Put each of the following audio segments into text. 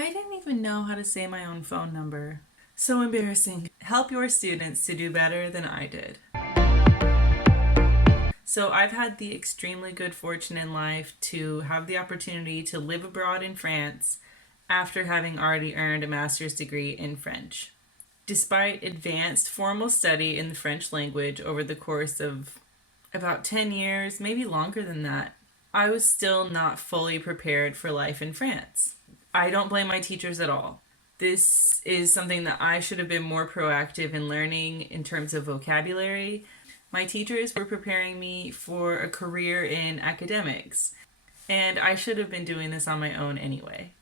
I didn't even know how to say my own phone number. So embarrassing. Help your students to do better than I did. So I've had the extremely good fortune in life to have the opportunity to live abroad in France after having already earned a master's degree in French. Despite advanced formal study in the French language over the course of about 10 years, maybe longer than that, I was still not fully prepared for life in France. I don't blame my teachers at all. This is something that I should have been more proactive in learning in terms of vocabulary. My teachers were preparing me for a career in academics, and I should have been doing this on my own anyway.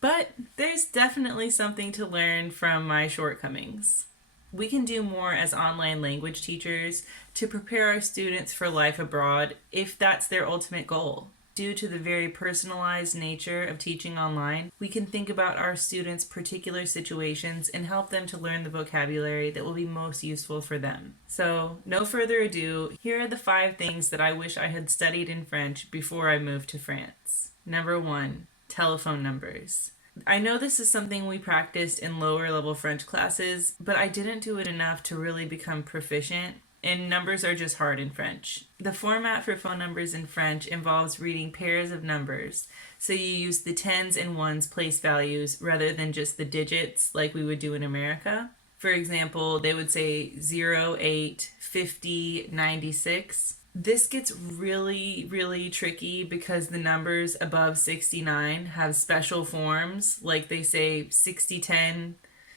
But there's definitely something to learn from my shortcomings. We can do more as online language teachers to prepare our students for life abroad if that's their ultimate goal. Due to the very personalized nature of teaching online, we can think about our students' particular situations and help them to learn the vocabulary that will be most useful for them. So, no further ado, here are the 5 things that I wish I had studied in French before I moved to France. Number 1, telephone numbers. I know this is something we practiced in lower level French classes, but I didn't do it enough to really become proficient, and numbers are just hard in French. The format for phone numbers in French involves reading pairs of numbers, so you use the tens and ones place values rather than just the digits like we would do in America. For example, they would say 0, 8, 50, 96. This gets really, really tricky because the numbers above 69 have special forms, like they say 6010,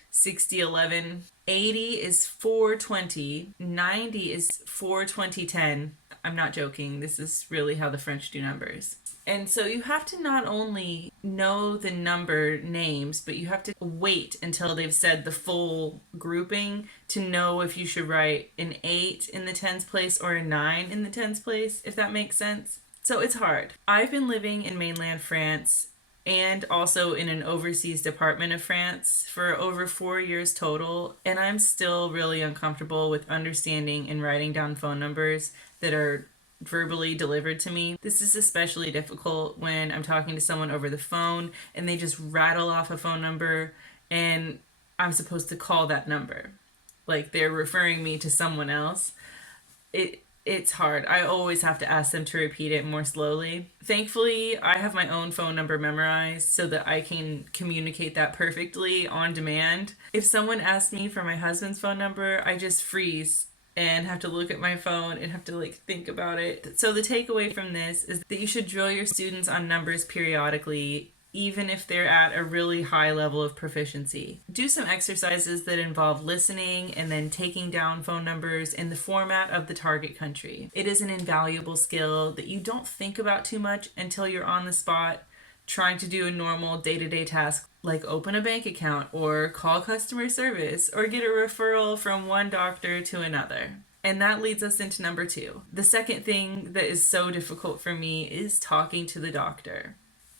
6011. 80 is 420, 90 is 42010. I'm not joking, this is really how the French do numbers. And so you have to not only know the number names, but you have to wait until they've said the full grouping to know if you should write an 8 in the tens place or a 9 in the tens place, if that makes sense. So it's hard. I've been living in mainland France and also in an overseas department of France for over 4 years total, and I'm still really uncomfortable with understanding and writing down phone numbers that are verbally delivered to me. This is especially difficult when I'm talking to someone over the phone and they just rattle off a phone number and I'm supposed to call that number. Like they're referring me to someone else. It's hard. I always have to ask them to repeat it more slowly. Thankfully, I have my own phone number memorized so that I can communicate that perfectly on demand. If someone asks me for my husband's phone number, I just freeze and have to look at my phone and have to think about it. So the takeaway from this is that you should drill your students on numbers periodically, even if they're at a really high level of proficiency. Do some exercises that involve listening and then taking down phone numbers in the format of the target country. It is an invaluable skill that you don't think about too much until you're on the spot trying to do a normal day-to-day task like open a bank account or call customer service or get a referral from one doctor to another. And that leads us into number 2. The second thing that is so difficult for me is talking to the doctor.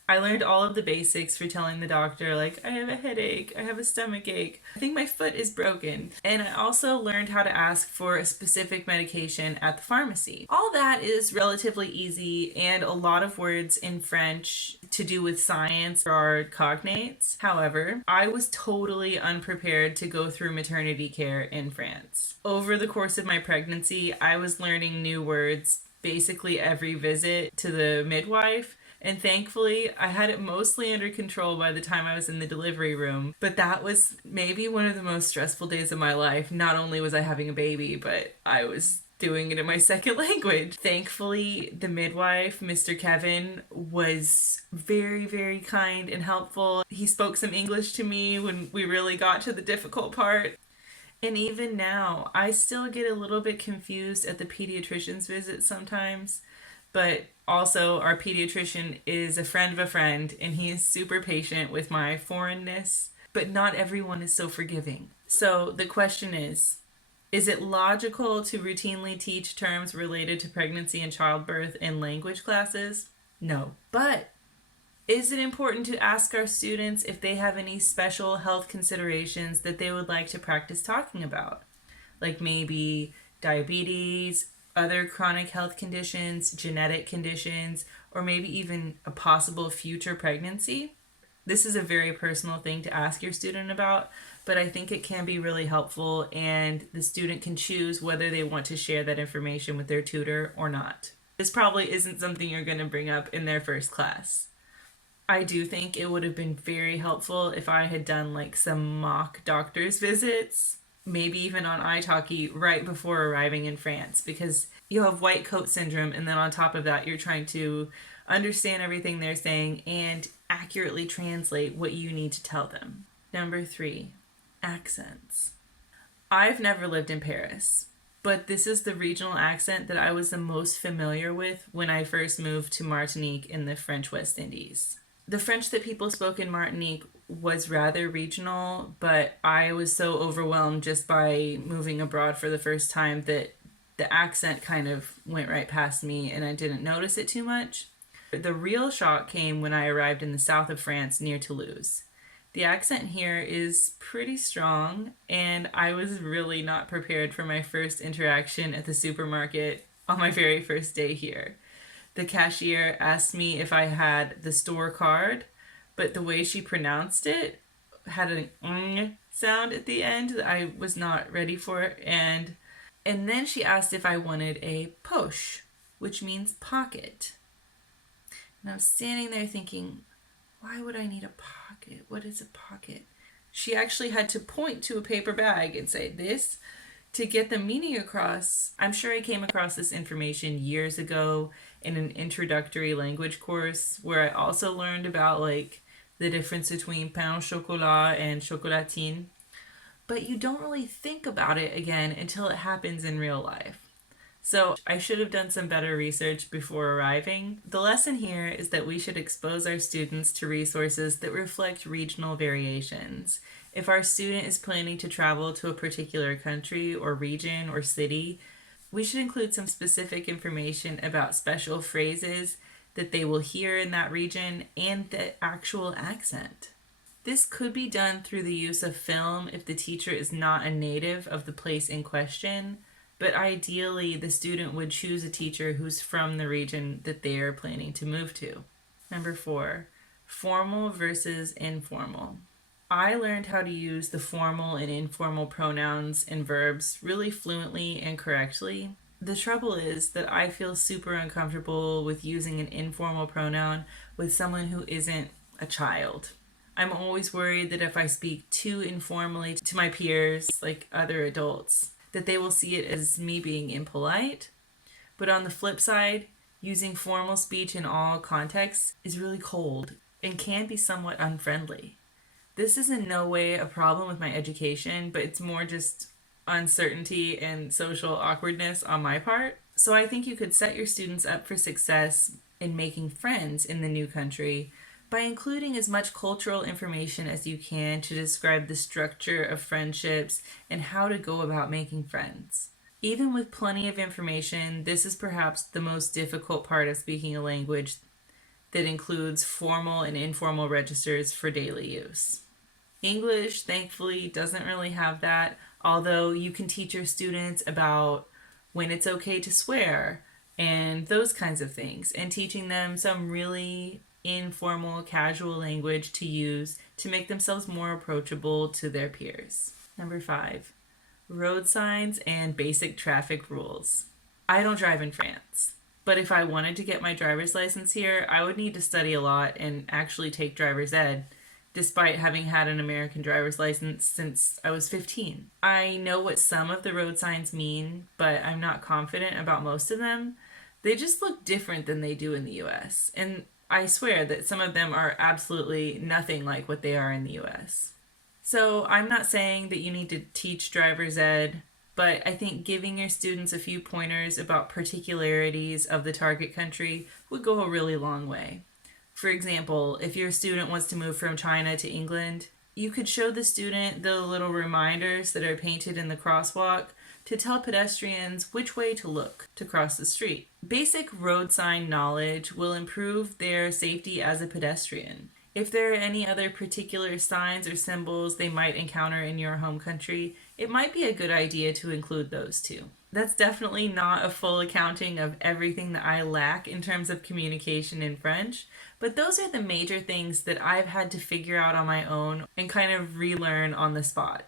I learned all of the basics for telling the doctor, I have a headache, I have a stomach ache, I think my foot is broken. And I also learned how to ask for a specific medication at the pharmacy. All that is relatively easy, and a lot of words in French to do with science are cognates. However, I was totally unprepared to go through maternity care in France. Over the course of my pregnancy, I was learning new words basically every visit to the midwife. And thankfully, I had it mostly under control by the time I was in the delivery room. But that was maybe one of the most stressful days of my life. Not only was I having a baby, but I was doing it in my second language. Thankfully, the midwife, Mr. Kevin, was very, very kind and helpful. He spoke some English to me when we really got to the difficult part. And even now, I still get a little bit confused at the pediatrician's visit sometimes. But also, our pediatrician is a friend of a friend, and he is super patient with my foreignness, but not everyone is so forgiving. So the question is it logical to routinely teach terms related to pregnancy and childbirth in language classes? No. But is it important to ask our students if they have any special health considerations that they would like to practice talking about? Like maybe diabetes, other chronic health conditions, genetic conditions, or maybe even a possible future pregnancy? This is a very personal thing to ask your student about, but I think it can be really helpful, and the student can choose whether they want to share that information with their tutor or not. This probably isn't something you're going to bring up in their first class. I do think it would have been very helpful if I had done like some mock doctor's visits, maybe even on italki right before arriving in France, because you have white coat syndrome, and then on top of that, you're trying to understand everything they're saying and accurately translate what you need to tell them. Number 3, accents. I've never lived in Paris, but this is the regional accent that I was the most familiar with when I first moved to Martinique in the French West Indies. The French that people spoke in Martinique was rather regional, but I was so overwhelmed just by moving abroad for the first time that the accent kind of went right past me and I didn't notice it too much. The real shock came when I arrived in the south of France near Toulouse. The accent here is pretty strong, and I was really not prepared for my first interaction at the supermarket on my very first day here. The cashier asked me if I had the store card, but the way she pronounced it had an ng sound at the end that I was not ready for, and then she asked if I wanted a poche, which means pocket. And I was standing there thinking, why would I need a pocket? What is a pocket? She actually had to point to a paper bag and say this to get the meaning across. I'm sure I came across this information years ago in an introductory language course where I also learned about like the difference between pain au chocolat and chocolatine. But you don't really think about it again until it happens in real life. So I should have done some better research before arriving. The lesson here is that we should expose our students to resources that reflect regional variations. If our student is planning to travel to a particular country or region or city, we should include some specific information about special phrases that they will hear in that region and the actual accent. This could be done through the use of film if the teacher is not a native of the place in question, but ideally the student would choose a teacher who's from the region that they are planning to move to. Number 4, formal versus informal. I learned how to use the formal and informal pronouns and verbs really fluently and correctly. The trouble is that I feel super uncomfortable with using an informal pronoun with someone who isn't a child. I'm always worried that if I speak too informally to my peers, like other adults, that they will see it as me being impolite. But on the flip side, using formal speech in all contexts is really cold and can be somewhat unfriendly. This is in no way a problem with my education, but it's more just uncertainty and social awkwardness on my part. So I think you could set your students up for success in making friends in the new country by including as much cultural information as you can to describe the structure of friendships and how to go about making friends. Even with plenty of information, this is perhaps the most difficult part of speaking a language that includes formal and informal registers for daily use. English, thankfully, doesn't really have that, although you can teach your students about when it's okay to swear and those kinds of things, and teaching them some really informal, casual language to use to make themselves more approachable to their peers. Number 5, road signs and basic traffic rules. I don't drive in France, but if I wanted to get my driver's license here, I would need to study a lot and actually take driver's ed, despite having had an American driver's license since I was 15. I know what some of the road signs mean, but I'm not confident about most of them. They just look different than they do in the US, and I swear that some of them are absolutely nothing like what they are in the US. So I'm not saying that you need to teach driver's ed, but I think giving your students a few pointers about particularities of the target country would go a really long way. For example, if your student wants to move from China to England, you could show the student the little reminders that are painted in the crosswalk to tell pedestrians which way to look to cross the street. Basic road sign knowledge will improve their safety as a pedestrian. If there are any other particular signs or symbols they might encounter in your home country, it might be a good idea to include those too. That's definitely not a full accounting of everything that I lack in terms of communication in French, but those are the major things that I've had to figure out on my own and kind of relearn on the spot.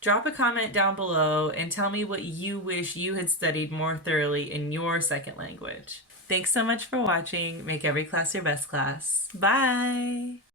Drop a comment down below and tell me what you wish you had studied more thoroughly in your second language. Thanks so much for watching. Make every class your best class. Bye!